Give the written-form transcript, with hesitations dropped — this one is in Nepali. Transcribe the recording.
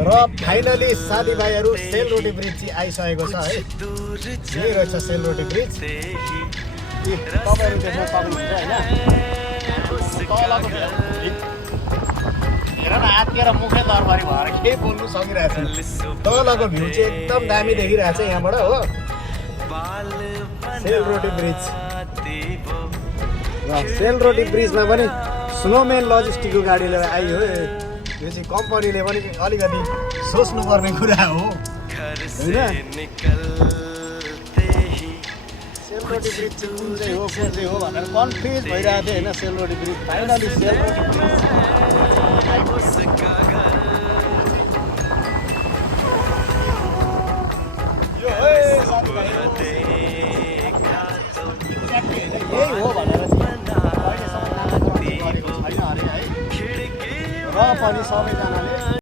र फाइनली साथीभाइहरू सेलरोटी ब्रिज चाहिँ आइसकेको छ है। यही रहेछ सेलरोटी ब्रिज। तपाईँहरू देख्न सक्नुहुन्छ होइन, तलको हेर न, आत्तिएर मुखै दरबारी भएर केही बोल्नु सकिरहेको छैन। तलको भ्यू चाहिँ एकदम दामी देखिरहेको छ यहाँबाट हो। सेलरोटी ब्रिज र सेलरोटी ब्रिजमा पनि स्नोम्यान लजिस्टिकको गाडी लिएर आइयो। यो चाहिँ कम्पनीले पनि अलिकति सोच्नुपर्ने कुरा हो होइन। सेलरोटी ब्रिज चाहिँ कुन चाहिँ हो भनेर कन्फ्युज भइरहेको थियो होइन। सेलरोटी ब्रिज फाइनली सेलरोटी ब्रिज